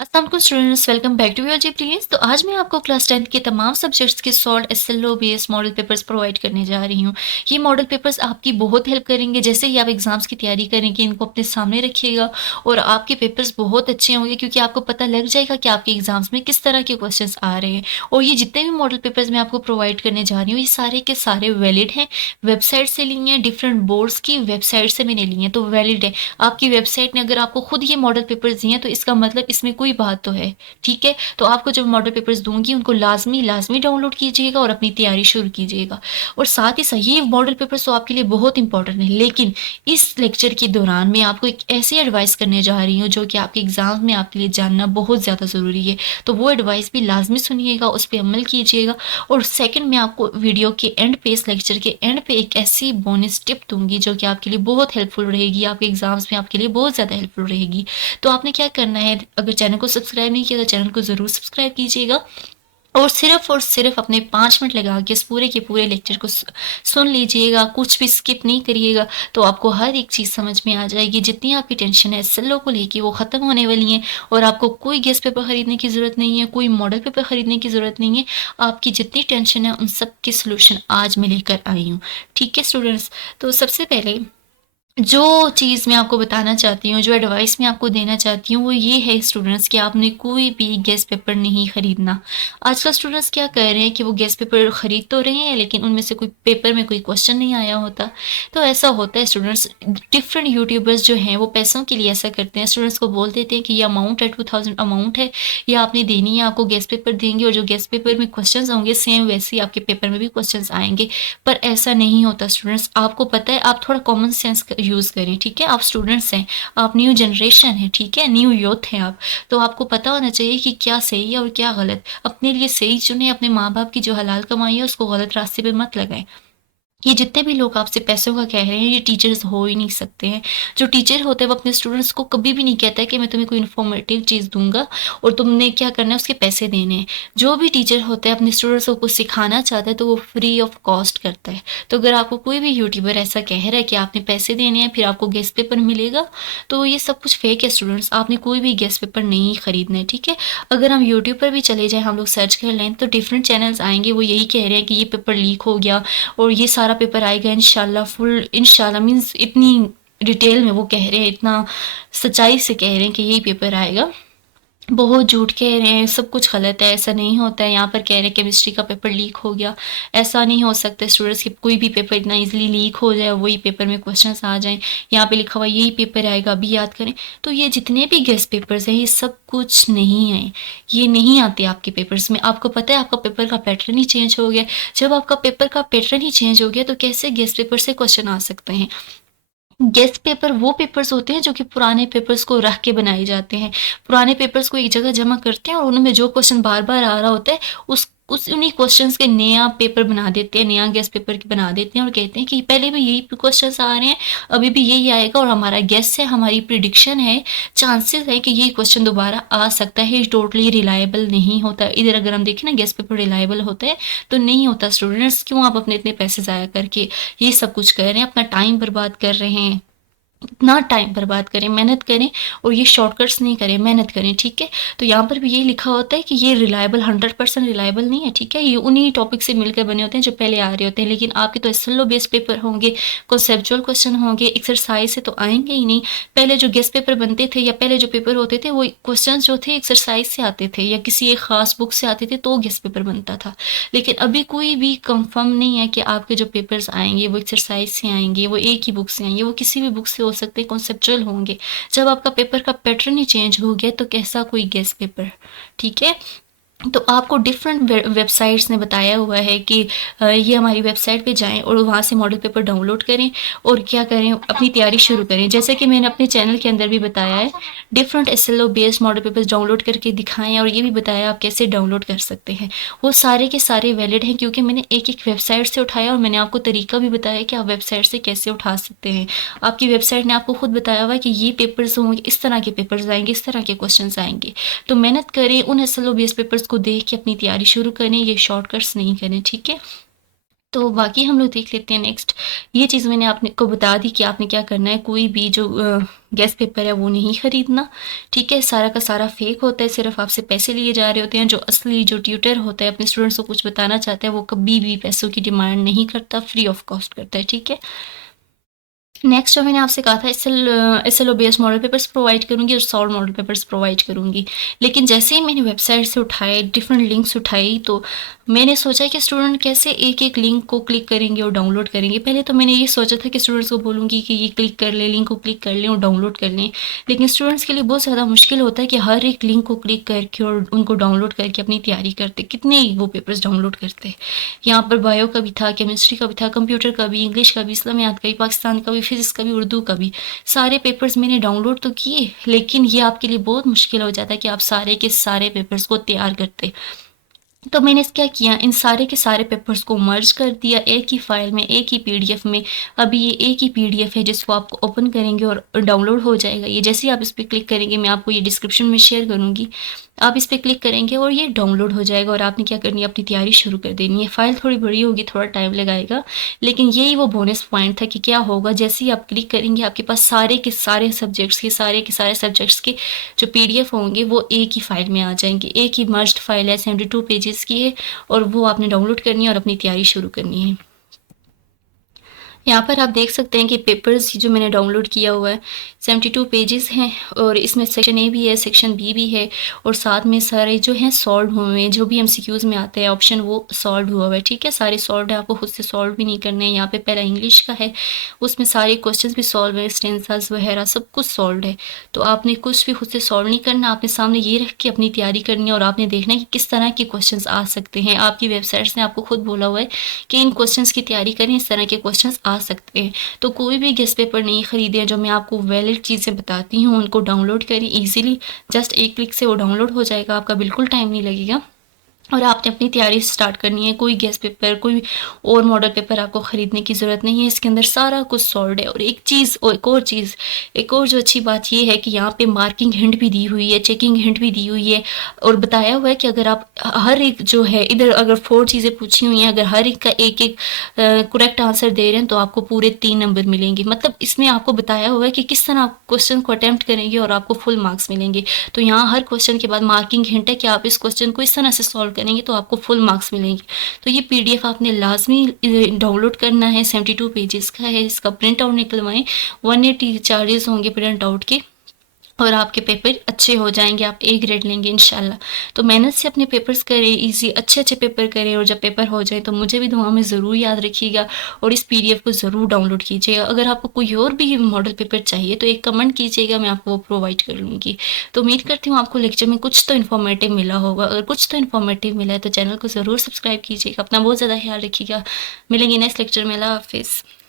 अस्सलाम वालेकुम students, welcome back to your G please. तो आज मैं आपको क्लास 10th के तमाम सब्जेक्ट्स के salt SLO base model papers provide करने जा रही हूँ। ये मॉडल पेपर्स आपकी बहुत हेल्प करेंगे। जैसे ही आप एग्जाम्स की तैयारी करेंगे, इनको अपने सामने रखिएगा और आपके पेपर्स बहुत अच्छे होंगे, क्योंकि आपको पता लग जाएगा कि आपके एग्जाम्स में किस तरह के क्वेश्चंस आ रहे हैं। और ये जितने भी मॉडल पेपर्स मैं आपको प्रोवाइड करने जा रही हूँ, ये सारे के सारे वैलिड हैं। वेबसाइट से लिए हैं, डिफरेंट बोर्ड्स की वेबसाइट से मैंने लिए हैं, तो वैलिड है। आपकी वेबसाइट ने अगर आपको खुद ये मॉडल पेपर्स दिए हैं, तो इसका मतलब इसमें कोई बात तो है। ठीक है, तो आपको जब मॉडल पेपर्स दूंगी, उनको लाजमी लाजमी डाउनलोड कीजिएगा और अपनी तैयारी शुरू कीजिएगा। और साथ ही साथ ये मॉडल पेपर्स तो आपके लिए बहुत इंपॉर्टेंट है, लेकिन इस लेक्चर के दौरान मैं आपको एक ऐसी एडवाइस करने जा रही हूँ जो कि आपके एग्जाम में आपके लिए जानना बहुत ज़्यादा ज़रूरी है। तो वो एडवाइस भी लाजमी सुनिएगा, उस पर अमल कीजिएगा। और सेकंड, मैं आपको वीडियो के एंड पे, इस लेक्चर के एंड पे एक ऐसी बोनस टिप दूंगी जो कि आपके लिए बहुत हेल्पफुल रहेगी, आपके एग्जाम्स में आपके लिए बहुत ज़्यादा हेल्पफुल रहेगी। तो आपने क्या करना है, अगर चैनल को सब्सक्राइब नहीं किया तो चैनल को ज़रूर सब्सक्राइब कीजिएगा और सिर्फ अपने 5 मिनट लगा के इस पूरे के पूरे लेक्चर को सुन लीजिएगा, कुछ भी स्किप नहीं करिएगा। तो आपको हर एक चीज़ समझ में आ जाएगी। जितनी आपकी टेंशन है एसएलओ को लेके, वो ख़त्म होने वाली है। और आपको कोई गेस्ट पेपर ख़रीदने की ज़रूरत नहीं है, कोई मॉडल पेपर ख़रीदने की ज़रूरत नहीं है। आपकी जितनी टेंशन है, उन सब की सोल्यूशन आज मैं लेकर आई हूँ। ठीक है स्टूडेंट्स, तो सबसे पहले जो चीज़ मैं आपको बताना चाहती हूँ, जो एडवाइस मैं आपको देना चाहती हूँ, वो ये है स्टूडेंट्स कि आपने कोई भी गेस्ट पेपर नहीं खरीदना। आजकल स्टूडेंट्स क्या कर रहे हैं कि वो गेस्ट पेपर खरीद तो रहे हैं, लेकिन उनमें से कोई पेपर में कोई क्वेश्चन नहीं आया होता। तो ऐसा होता है स्टूडेंट्स, डिफरेंट यूट्यूबर्स जो हैं वो पैसों के लिए ऐसा करते हैं। स्टूडेंट्स को बोल देते हैं कि ये अमाउंट है, 2000 अमाउंट है, या आपने देनी है, आपको गेस्ट पेपर देंगे और जो गेस्ट पेपर में क्वेश्चन होंगे सेम वैसे ही आपके पेपर में भी क्वेश्चन आएंगे। पर ऐसा नहीं होता स्टूडेंट्स, आपको पता है। आप थोड़ा कॉमन सेंस यूज़ करें, ठीक है। आप स्टूडेंट्स हैं, आप न्यू जनरेशन है, ठीक है, न्यू यूथ हैं आप। तो आपको पता होना चाहिए कि क्या सही है और क्या गलत। अपने लिए सही चुने, अपने माँ बाप की जो हलाल कमाई है उसको गलत रास्ते पे मत लगाएं। ये जितने भी लोग आपसे पैसों का कह रहे हैं, ये टीचर्स हो ही नहीं सकते हैं। जो टीचर होता है वो अपने स्टूडेंट्स को कभी भी नहीं कहता है कि मैं तुम्हें कोई इन्फॉर्मेटिव चीज़ दूंगा और तुमने क्या करना है, उसके पैसे देने हैं। जो भी टीचर होता है अपने स्टूडेंट्स को कुछ सिखाना चाहता है तो वो फ्री ऑफ कॉस्ट करता है। तो अगर आपको कोई भी यूट्यूबर ऐसा कह रहा है कि आपने पैसे देने हैं फिर आपको गेस्ट पेपर मिलेगा, तो ये सब कुछ फेक है स्टूडेंट्स। आपने कोई भी गेस्ट पेपर नहीं खरीदना है, ठीक है। अगर हम यूट्यूब पर भी चले जाएँ, हम लोग सर्च कर लें, तो डिफरेंट चैनल्स आएंगे, वो यही कह रहे हैं कि ये पेपर लीक हो गया और ये सारा पेपर आएगा इंशाल्लाह, फुल इंशाल्लाह मीन्स इतनी डिटेल में वो कह रहे हैं, इतना सच्चाई से कह रहे हैं कि यही पेपर आएगा। बहुत झूठ कह रहे हैं, सब कुछ गलत है, ऐसा नहीं होता है। यहाँ पर कह रहे हैं केमिस्ट्री का पेपर लीक हो गया, ऐसा नहीं हो सकता स्टूडेंट्स कि कोई भी पेपर इतना इजीली लीक हो जाए, वही पेपर में क्वेश्चंस आ जाएं। यहाँ पे लिखा हुआ यही पेपर आएगा, अभी याद करें। तो ये जितने भी गेस्ट पेपर्स हैं, ये सब कुछ नहीं है, ये नहीं आते आपके पेपर्स में। आपको पता है आपका पेपर का पैटर्न ही चेंज हो गया। जब आपका पेपर का पैटर्न ही चेंज हो गया तो कैसे गेस्ट पेपर से क्वेश्चन आ सकते हैं। गेस्ट पेपर वो पेपर्स होते हैं जो कि पुराने पेपर्स को रख के बनाए जाते हैं। पुराने पेपर्स को एक जगह जमा करते हैं और उनमें जो क्वेश्चन बार बार आ रहा होता है उस उन्हीं क्वेश्चंस के नया पेपर बना देते हैं, नया गेस्ट पेपर बना देते हैं और कहते हैं कि पहले भी यही क्वेश्चंस आ रहे हैं, अभी भी यही आएगा और हमारा गेस है, हमारी प्रिडिक्शन है, चांसेस है कि ये क्वेश्चन दोबारा आ सकता है। टोटली रिलायबल नहीं होता। इधर अगर हम देखें ना, गेस्ट पेपर रिलायबल होता है तो नहीं होता। स्टूडेंट्स, क्यों आप अपने इतने पैसे ज़ाया करके ये सब कुछ कर रहे हैं, अपना टाइम बर्बाद कर रहे हैं। इतना टाइम बर्बाद करें, मेहनत करें और ये शॉर्टकट्स नहीं करें, मेहनत करें, ठीक है। तो यहाँ पर भी यही लिखा होता है कि ये रिलायबल 100% रिलायबल नहीं है, ठीक है। ये उन्हीं टॉपिक से मिलकर बने होते हैं जो पहले आ रहे होते हैं, लेकिन आपके तो एसएलओ बेस्ड पेपर होंगे, कॉन्सेप्चुअल क्वेश्चन होंगे, एक्सरसाइज से तो आएंगे ही नहीं। पहले जो गेस्ट पेपर बनते थे या पहले जो पेपर होते थे, वो क्वेश्चन जो थे एक्सरसाइज से आते थे या किसी एक खास बुक से आते थे, तो गेस्ट पेपर बनता था। लेकिन अभी कोई भी कंफर्म नहीं है कि आपके जो पेपर्स आएंगे वो एक्सरसाइज से आएंगे, वो एक ही बुक से आएंगे, वो किसी भी बुक से हो सकते हैं, कॉन्सेप्चुअल होंगे। जब आपका पेपर का पैटर्न ही चेंज हो गया तो कैसा कोई गेस्ट पेपर, ठीक है। तो आपको डिफरेंट वेबसाइट्स ने बताया हुआ है कि ये हमारी वेबसाइट पे जाएं और वहाँ से मॉडल पेपर डाउनलोड करें और क्या करें, अपनी तैयारी शुरू करें। जैसे कि मैंने अपने चैनल के अंदर भी बताया है, different SLO based model papers download करके दिखाएं और ये भी बताया आप कैसे डाउनलोड कर सकते हैं। वो सारे के सारे वैलिड हैं, क्योंकि मैंने एक एक वेबसाइट से उठाया और मैंने आपको तरीका भी बताया कि आप वेबसाइट से कैसे उठा सकते हैं। आपकी वेबसाइट ने आपको खुद बताया हुआ है कि ये पेपर्स होंगे, इस तरह के पेपर्स आएंगे, इस तरह के क्वेश्चन आएंगे। तो मेहनत करें, उन एसएलओ बेस्ड पेपर्स को देख के अपनी तैयारी शुरू करें, ये शॉर्टकट्स नहीं करें, ठीक है। तो बाकी हम लोग देख लेते हैं नेक्स्ट। ये चीज़ मैंने आपने को बता दी कि आपने क्या करना है, कोई भी जो गेस्ट पेपर है वो नहीं खरीदना, ठीक है? सारा का सारा फेक होता है, सिर्फ आपसे पैसे लिए जा रहे होते हैं। जो असली जो ट्यूटर होता है अपने स्टूडेंट्स को कुछ बताना चाहता है वो कभी भी पैसों की डिमांड नहीं करता, फ्री ऑफ कॉस्ट करता है, ठीक है? नेक्स्ट जो मैंने आपसे कहा था SLO based model papers provide करूँगी और सॉल्व मॉडल पेपर्स प्रोवाइड करूँगी। लेकिन जैसे ही मैंने वेबसाइट से उठाए, डिफरेंट लिंक्स उठाई, तो मैंने सोचा कि स्टूडेंट कैसे एक-एक लिंक को क्लिक करेंगे और डाउनलोड करेंगे। पहले तो मैंने ये सोचा था कि स्टूडेंट्स को बोलूँगी कि ये क्लिक कर लें, लिंक को क्लिक कर लें और डाउनलोड कर लें। लेकिन स्टूडेंट्स के लिए बहुत ज़्यादा मुश्किल होता है कि हर एक लिंक को क्लिक करके और उनको डाउनलोड करके अपनी तैयारी करते। कितने ही वो पेपर्स डाउनलोड करते। यहाँ पर बायो का भी था, केमिस्ट्री का भी था, कंप्यूटर का भी, इंग्लिश का भी, इस्लामियात का भी, पाकिस्तान का भी, फिज़िक्स का भी, उर्दू का भी। सारे पेपर्स मैंने डाउनलोड तो किए, लेकिन ये आपके लिए बहुत मुश्किल हो जाता है कि आप सारे के सारे पेपर्स को तैयार करते। तो मैंने क्या किया, इन सारे के सारे पेपर्स को मर्ज कर दिया एक ही फाइल में, एक ही पीडीएफ में। अभी ये एक ही पीडीएफ है जिसको आप ओपन करेंगे और डाउनलोड हो जाएगा। ये जैसे ही आप इस पर क्लिक करेंगे, मैं आपको ये डिस्क्रिप्शन में शेयर करूँगी, आप इस पर क्लिक करेंगे और ये डाउनलोड हो जाएगा और आपने क्या करनी है, अपनी तैयारी शुरू कर देनी है। फाइल थोड़ी बड़ी होगी, थोड़ा टाइम लगाएगा, लेकिन यही वो बोनस पॉइंट था कि क्या होगा, जैसे ही आप क्लिक करेंगे आपके पास सारे के सारे सब्जेक्ट्स के सब्जेक्ट्स के जो पीडीएफ होंगे वो एक ही फाइल में आ जाएंगे। एक ही मर्ज्ड फाइल है, 72 पेजेस की है, और वो आपने डाउनलोड करनी है और अपनी तैयारी शुरू करनी है। यहाँ पर आप देख सकते हैं कि पेपर्स जो मैंने डाउनलोड किया हुआ है 72 पेजेस हैं, और इसमें सेक्शन ए भी है, सेक्शन बी भी है, और साथ में सारे जो हैं सॉल्व हुए हैं। जो भी एमसीक्यूज़ में आते हैं ऑप्शन वो सॉल्व हुआ हुआ है, ठीक है? सारे सॉल्व है, आपको खुद से सॉल्व भी नहीं करने हैं। यहाँ पे पहला इंग्लिश का है, उसमें सारे क्वेश्चंस भी सॉल्व है, स्टेंसर्स वगैरह सब कुछ सॉल्व है। तो आपने कुछ भी खुद से सॉल्व नहीं करना, आपने सामने ये रख के अपनी तैयारी करनी है और आपने देखना है कि किस तरह के क्वेश्चंस आ सकते हैं। आपकी वेबसाइट्स ने आपको खुद बोला हुआ है कि इन क्वेश्चंस की तैयारी करें, इस तरह के क्वेश्चंस आ सकते हैं। तो कोई भी गेस्ट पेपर नहीं खरीदें, जो मैं आपको वैलिड चीज़ें बताती हूँ उनको डाउनलोड करें ईजिली। जस्ट एक क्लिक से वो डाउनलोड हो जाएगा, आपका बिल्कुल टाइम नहीं लगेगा और आपने अपनी तैयारी स्टार्ट करनी है। कोई गेस्ट पेपर, कोई और मॉडल पेपर आपको ख़रीदने की ज़रूरत नहीं है, इसके अंदर सारा कुछ सॉल्व है। और एक और जो अच्छी बात ये है कि यहाँ पे मार्किंग हिंट भी दी हुई है, चेकिंग हिंट भी दी हुई है, और बताया हुआ है कि अगर आप हर एक जो है इधर अगर 4 चीज़ें पूछी हुई हैं, अगर हर एक का एक एक करेक्ट आंसर दे रहे हैं तो आपको पूरे 3 नंबर मिलेंगे। मतलब इसमें आपको बताया हुआ है कि किस तरह आप क्वेश्चन को अटैम्प्ट करेंगे और आपको फुल मार्क्स मिलेंगे। तो यहाँ हर क्वेश्चन के बाद मार्किंग हिंट है कि आप इस क्वेश्चन को इस तरह से सॉल्व करेंगे तो आपको फुल मार्क्स मिलेंगे। तो ये पीडीएफ आपने लाजमी डाउनलोड करना है, 72 पेजेस का है, इसका प्रिंट आउट निकलवाएं। 180 चार्जेस होंगे प्रिंट आउट के, और आपके पेपर अच्छे हो जाएंगे, आप ए ग्रेड लेंगे इंशाल्लाह। तो मेहनत से अपने पेपर्स करें, इजी अच्छे अच्छे पेपर करें, और जब पेपर हो जाए तो मुझे भी दुआ में ज़रूर याद रखिएगा और इस पीडीएफ को ज़रूर डाउनलोड कीजिएगा। अगर आपको कोई और भी मॉडल पेपर चाहिए तो एक कमेंट कीजिएगा, मैं आपको वो प्रोवाइड कर लूँगी। तो उम्मीद करती हूँ आपको लेक्चर में कुछ तो इन्फॉर्मेटिव मिला होगा। अगर कुछ तो इन्फॉर्मेटिव मिला है तो चैनल को ज़रूर सब्सक्राइब कीजिएगा। अपना बहुत ज़्यादा ख्याल रखिएगा। मिलेंगे नेक्स्ट लेक्चर में। अल्लाह हाफिज़।